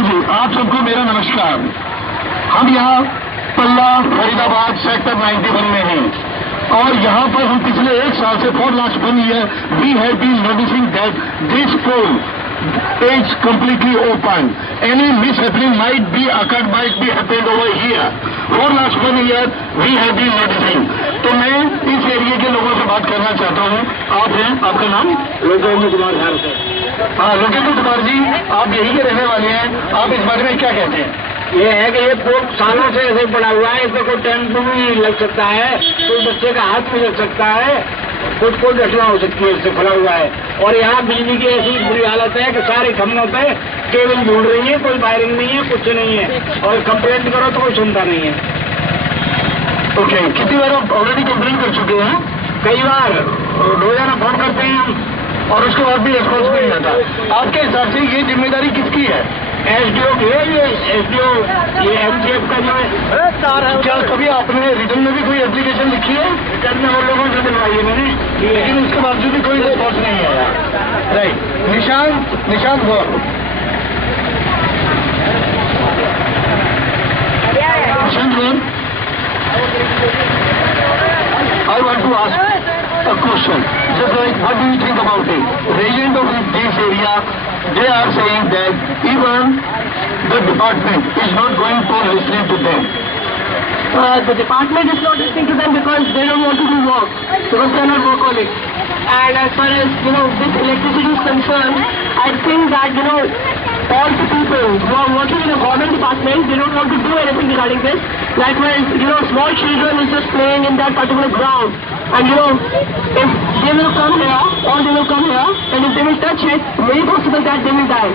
हाँ जी, आप सबको मेरा नमस्कार। हम यहाँ पल्ला फरीदाबाद सेक्टर 91 में हैं और यहाँ पर हम पिछले 1 साल से for last 1 year we have been noticing that this pole is completely open. Any mishappening might be occurred, might be happened over here. For last 1 year we have been noticing. तो मैं इस एरिया के लोगों से बात करना चाहता हूँ। आप हैं, आपका नाम? लोकेंद्र कुमार झारखंड। हाँ, लोकेंद्र कुमार जी, आप यही के रहने वाले हैं। आप इस बारे में क्या कहते हैं? ये है कि ये पोल सालों से ऐसे पड़ा हुआ है, इसमें कोई टेंट भी लग सकता है, कोई बच्चे का हाथ भी लग सकता है, कुछ कोई घटना हो सकती है, इससे फैला हुआ है। और यहाँ बिजली की ऐसी बुरी हालत है कि सारे खंभों पे केबल ढूंढ रही है, कोई वायरिंग नहीं है, कुछ नहीं है, और कंप्लेंट करो तो कोई सुनता नहीं है। ओके, कितनी बार आप ऑलरेडी कंप्लेंट कर चुके हैं? कई बार रोजाना फोन करते हैं हम, और उसके बाद भी रिस्पॉन्स नहीं आता। आपके हिसाब से ये जिम्मेदारी किसकी है? एसडीओ की है। ये एसडीओ, ये एमजीएफ का जो है। क्या कभी आपने रिटर्न में भी कोई एप्लीकेशन लिखी है? रिटर्न में उन लोगों से दिलवाई है मैंने, लेकिन उसके बावजूद भी कोई रिस्पॉन्स नहीं आया। Right, Nishant Gaur. Nishant Gaur, I want to ask a question. Just like, what do you think about it? Resident of this area, they are saying that even the department is not going to listen to them. The department is not listening to them because they don't want to do work, because they are not workaholics. And as far as, this electricity is concerned, I think that, all the people who are working in the government department, they don't want to do anything regarding this. Likewise, small children is just playing in that particular ground. And if they will come here, or they will come here, and if they will touch it, very possible that they will die.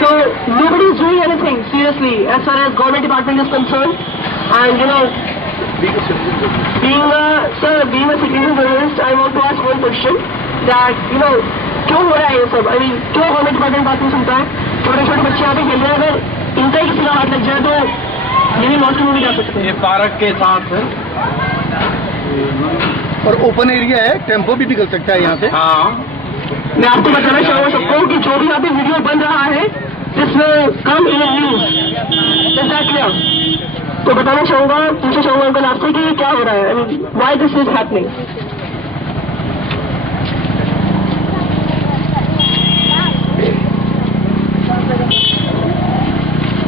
So, nobody is doing anything, seriously, as far as government department is concerned. And, being a citizen journalist, I want to ask one question, that, क्यों हो रहा है ये सब? क्यों government department बात नहीं सुनता है? छोटे छोटे बच्चे यहाँ पे खेल रहे हैं, अगर इनका ही किसी का हाथ लग जाए तो ये भी लॉन्च में भी जा सकते हैं। ये पार्क के साथ है और ओपन एरिया है, टेम्पो भी निकल सकता है यहाँ से। हाँ, मैं आपको बताना चाहूँगा सबको कि जो भी यहाँ पे वीडियो बन रहा है, जिसमें कम इन न्यूज, तो बताना चाहूँगा, पूछना चाहूँगा अंकल आपसे कि ये क्या हो रहा है, व्हाई दिस इज हैपनिंग?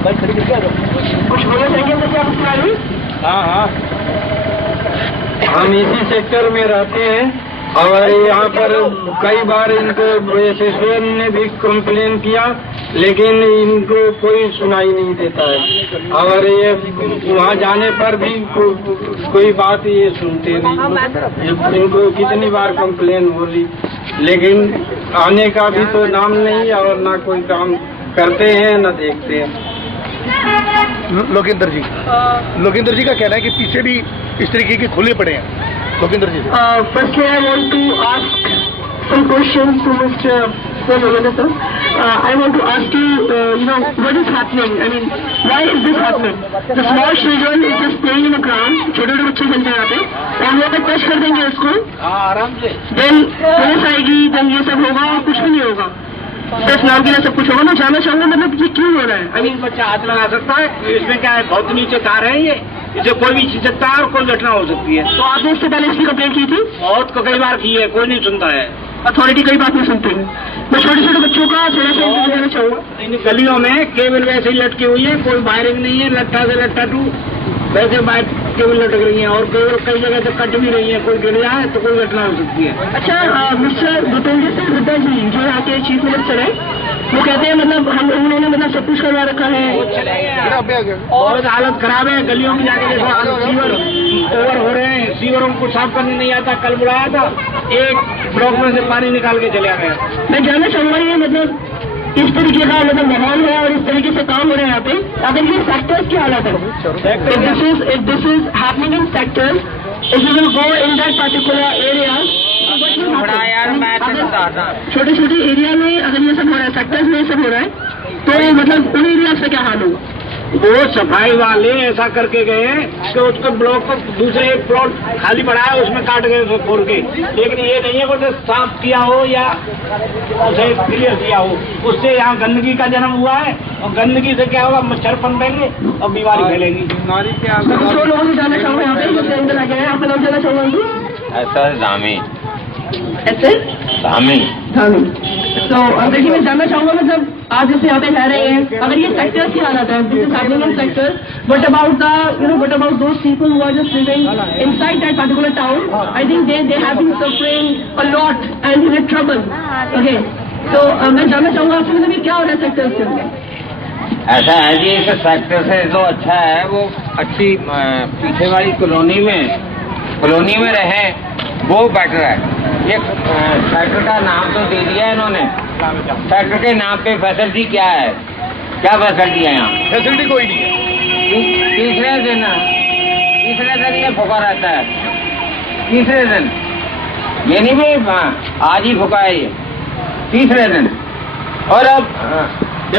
कुछ बोलना चाहेंगे अंकल आप इसके बारे में? हाँ, हम इसी सेक्टर में रहते हैं और यहाँ पर कई बार इनको एसोसिएशन ने भी कंप्लेन किया, लेकिन इनको कोई सुनाई नहीं देता है। और ये वहाँ जाने पर भी कोई बात ये सुनते नहीं। इनको कितनी बार कंप्लेन बोली, लेकिन आने का भी तो नाम नहीं और ना कोई काम करते हैं न देखते हैं। लोकेंद्र जी का कहना है कि पीछे भी इस तरीके के खुले पड़े हैं। लोकेंद्र जी, Firstly, I want to ask some questions to Mr. Sir. I want to ask you, what is happening? Why is this happening? The small children is just playing in the ground. छोटे छोटे बच्चे खेलते हैं यहाँ पे, और वो अगर टच कर देंगे उसको, आराम से then पुलिस आएगी, then ये सब होगा और कुछ भी नहीं होगा। बस नाम के लिए सब कुछ होगा। मैं जानना चाहूँगा मतलब ये क्यों हो रहा है? बच्चा हाथ लगा सकता है, इसमें क्या है, बहुत नीचे तार है ये, इसे कोई भी छीन सकता है और कोई घटना हो सकती है। तो आपने इससे पहले इसकी कंप्लेंट की थी? बहुत कई बार की है, कोई नहीं सुनता है। अथॉरिटी कई बात नहीं सुनती है। मैं छोटे छोटे बच्चों का थोड़ा सा देना चाहूँगा। इन गलियों में केबल वैसे ही लटकी हुई है, कोई वायरिंग नहीं है, लट्टा से लट्टा टू वैसे बाइक केबल लटक रही है और केबल कई जगह से कट भी रही है, कोई गिर जाए तो कोई घटना हो सकती है। अच्छा, मिस्टर भूपेंद्र सिंह हुड्डा जी जो यहाँ के चीफ मिनिस्टर है, वो कहते हैं उन्होंने सब कुछ करवा रखा है। बहुत हालत खराब है, गलियों में जाके देखो, सीवर ओवर हो रहे हैं, सीवरों को साफ करने नहीं आता। कल बुलाया था, एक ब्लॉक में से पानी निकाल के चले गया। मैं जानना चाहूँगा ये इस तरीके का माहौल है और इस तरीके से काम हो रहे हैं यहाँ पे, अगर ये सेक्टर्स की हालत है, if this is happening in sectors, if you will go in that particular area, छोटे छोटे एरिया में अगर ये सब हो रहा है, सेक्टर्स में ये सब हो रहा है, तो उन एरिया से क्या हाल होगा? वो सफाई वाले ऐसा करके गए कि उसके ब्लॉक को दूसरे एक प्लॉट खाली पड़ा है उसमें काट गए उसको खोल के, लेकिन ये नहीं है कि उसे साफ किया हो या उसे क्लियर किया हो। उससे यहाँ गंदगी का जन्म हुआ है और गंदगी से क्या होगा, मच्छर पनपेंगे और बीमारी फैलेगी। बीमारी क्या जाना चाहूँगा यहाँ पे आपका नाम जाना चाहूँगा ऐसा धामी ऐसे धामी तो देखिए मैं जानना चाहूँगा मतलब आप जैसे यहाँ पे रह रहे हैं, अगर ये सेक्टर्स की हालत है, this is happening in sector, but about the what about those people who are just living inside that particular town? I think they have been suffering a lot and in trouble. Okay, so मैं जानना चाहूँगा आपसे मतलब ये क्या हो रहा है सेक्टर्स के अंदर? ऐसा है जी कि सेक्टर से जो अच्छा है वो अच्छी पीछे वाली कॉलोनी में रहे वो बेटर है। ये सेक्टर का नाम तो दे दिया है इन्होंने, सेक्टर के नाम पे फैसिलिटी क्या है, क्या फैसिलिटी है यहाँ? फैसिलिटी कोई नहीं है। तीसरे दिन ये फुका रहता है, तीसरे दिन ये नहीं भी आज ही फुका है ये, तीसरे दिन। और अब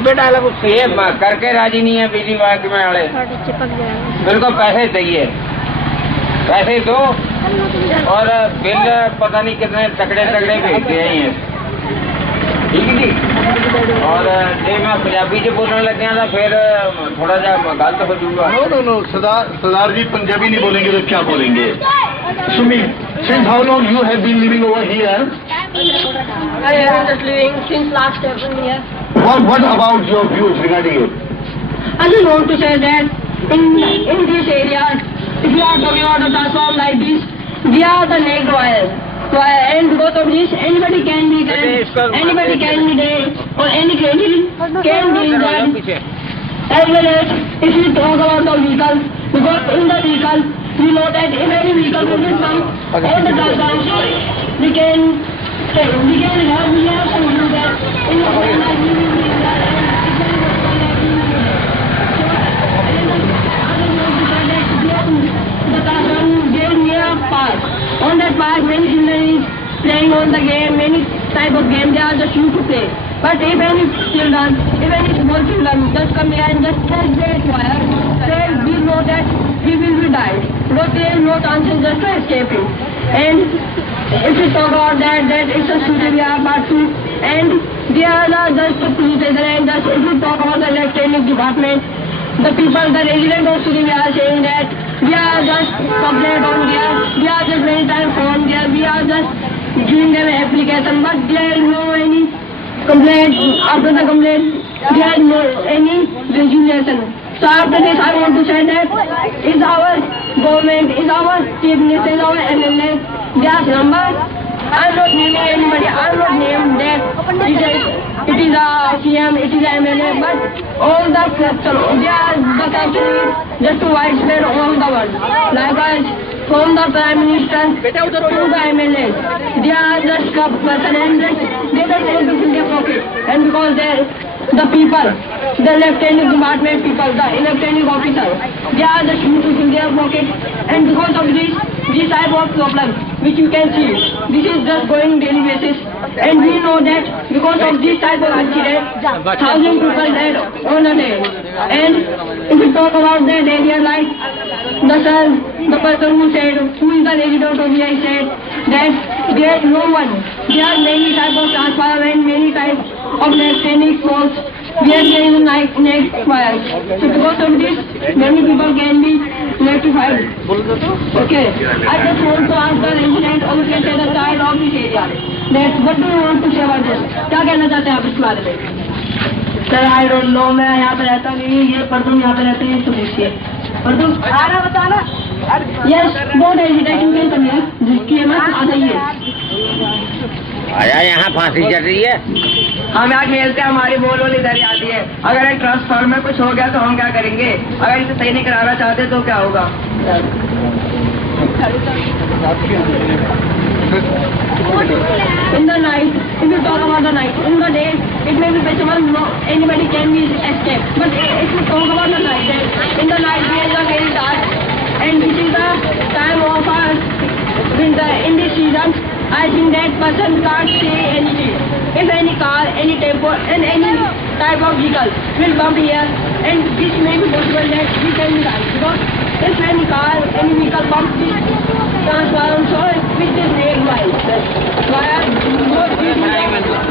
बेटा अलग उससे ये करके राजी नहीं है बिजली महकमे वाले, बिल्कुल पैसे चाहिए, पैसे दो और बिल पता नहीं कितने तगड़े भेजते हैं ये, ठीक है जी। और जब मैं पंजाबी से बोलने लग गया था फिर थोड़ा सा गलत हो जाऊंगा। नो सरदार जी पंजाबी नहीं बोलेंगे तो क्या बोलेंगे? Sumit, since how long you have been living over here? I am just living since last 7 years. What about your views regarding it? I just want to say that in this area, if you are talking about a transform like this, we are the next wires. And because of this, anybody can be there, anybody can be there, or any candidate can be injured. As well as if you talk about the vehicles, because in the vehicle, you know that if any vehicle will come on the transform, we have some view that in the whole life we will be there. On that park, many children is playing on the game, many type of game they are just used to play. But if any small children just come here and just touch that wire, then we know that he will be died. Because there is no chances just to escape him. And if we talk about that it's a shooting part 2, and they are not just the police station, and just if we talk about the electronic department, the people, the residents of Surya are saying that we are just complaint on there, we are just many times on there, we are just giving them an application, but there is no any complaint. After the complaint, there is no any resolution. So after this, I want to say that is our government, is our chief minister, is our MLA, their number. I'm not naming anybody, I'm not naming that it is a CM, it is a MLA, but all the sector, they are the country just to widespread all the world. Likewise, from the Prime Minister to the MLA, they are just a person and they don't want to fill their pocket. And because the people, the electronic department people, the electronic officer, they are just used to fill their pocket. And because of this type of problem, which you can see, this is just going daily basis. And we know that because of this type of incident, 1,000 people died on a day. And if we talk about that area, like the person who is the resident of here, said that there is no one. There are many types of transformers and many types of electronic poles where there is next wires. So because of this, many people can be electrified. Okay, I just want to ask the resident or you can say the child of this area that what do you want to say about this? क्या कहना चाहते हैं आप इस बारे में? Sir, I don't know, मैं यहाँ पे रहता नहीं, ये परदुम यहाँ पे रहते हैं, सुनिए परदुम आ रहा बताना? Yes, बहुत hesitate you can come here, जिसकी है मैं आ जाइए। आया यहाँ फांसी चल रही है। हम यहाँ खेलते हैं, हमारी बॉल इधर ही आती है। अगर एक ट्रांसफार्मर में कुछ हो गया तो हम क्या करेंगे? अगर इसे सही नहीं कराना चाहते तो क्या होगा? In the night, if you talk about the night, in the day, it may be possible, no, anybody can be escaped. But if you talk about the night, then in the night there is a very dark, and this is the time of our winter. In this season, I think that person can't say anything. If any car, any tempo, and any type of vehicle will bump here, and which may be possible that we can die. Because if any car, any vehicle bumps this transformer, so which is neck wire,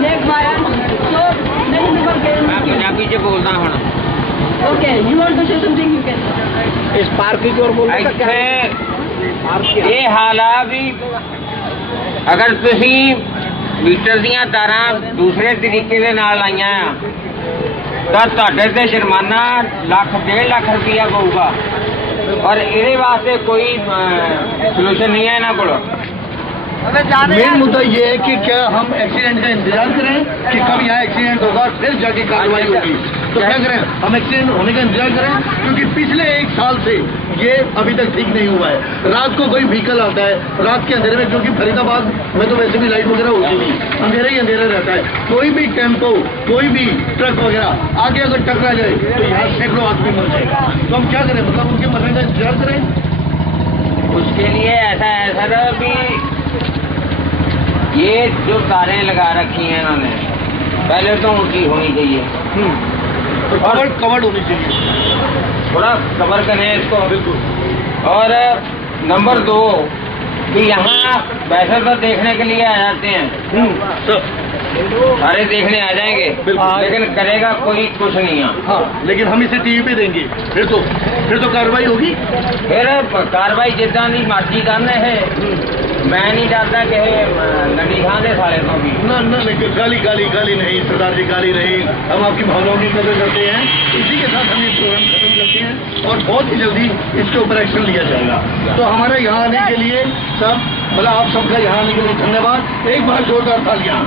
neck wire, so many people मैं can. Punjabi च बोलदा हूं Okay, you want to say something? You can. इस park की ओर बोलने का क्या है? ਇੱਥੇ ਇਹ ਹਾਲ ਆ ਵੀ ਅਗਰ ਤੁਸੀਂ ਮੀਟਰ ਦੀਆਂ ਤਾਰਾਂ ਦੂਸਰੇ ਤਰੀਕੇ ਦੇ ਨਾਲ ਲਾਈਆਂ ਆ ਤਾਂ ਤੁਹਾਡੇ ਤੇ ਜੁਰਮਾਨਾ ਲੱਖ 1.5 ਲੱਖ ਰੁਪਇਆ ਪਊਗਾ ਔਰ ਇਹਦੇ ਵਾਸਤੇ ਕੋਈ ਸੋਲੂਸ਼ਨ ਨਹੀਂ ਹੈ ਇਹਨਾਂ ਕੋਲ मेन मुद्दा ये है कि क्या हम एक्सीडेंट का इंतजार करें कि कब यहाँ एक्सीडेंट होगा फिर जाके कार्रवाई होगी। तो क्या करें, हम एक्सीडेंट होने का इंतजार करें, क्योंकि पिछले 1 साल से ये अभी तक ठीक नहीं हुआ है। रात को कोई व्हीकल आता है, रात के अंधेरे में, क्योंकि फरीदाबाद में तो वैसे भी लाइट वगैरह होती नहीं, अंधेरा ही अंधेरा रहता है। कोई भी टेम्पो, कोई भी ट्रक वगैरह आगे अगर टकरा जाए तो यहाँ सैकड़ों आदमी मर जाएगा। तो हम क्या करें, मतलब उनके मरने का इंतजार करें। उसके लिए ऐसा है सर भी ये जो तारें लगा रखी हैं इन्होंने पहले तो ऊंची होनी चाहिए तो कवर्ड होनी चाहिए, थोड़ा कवर करें इसको बिल्कुल। और नंबर 2 कि यहाँ वैसे तो देखने के लिए आ जाते हैं सारे देखने आ जाएंगे लेकिन करेगा कोई कुछ नहीं है। हाँ, लेकिन हम इसे टीवी पे देंगे फिर तो कार्रवाई होगी। फिर कार्रवाई जितना नहीं मर्जी करने है मैं नहीं डरता कि नडी खां दे साले तो भी ना लेकिन गाली नहीं सरदार जी, गाली नहीं। हम आपकी भावनाओं की कदर करते हैं, इसी के साथ हम ये प्रोग्राम खत्म करते हैं और बहुत ही जल्दी इसके ऊपर एक्शन लिया जाएगा। तो हमारे यहाँ आने के लिए सब, मतलब आप सबका यहाँ आने के लिए धन्यवाद। एक बार जोरदार तालियां।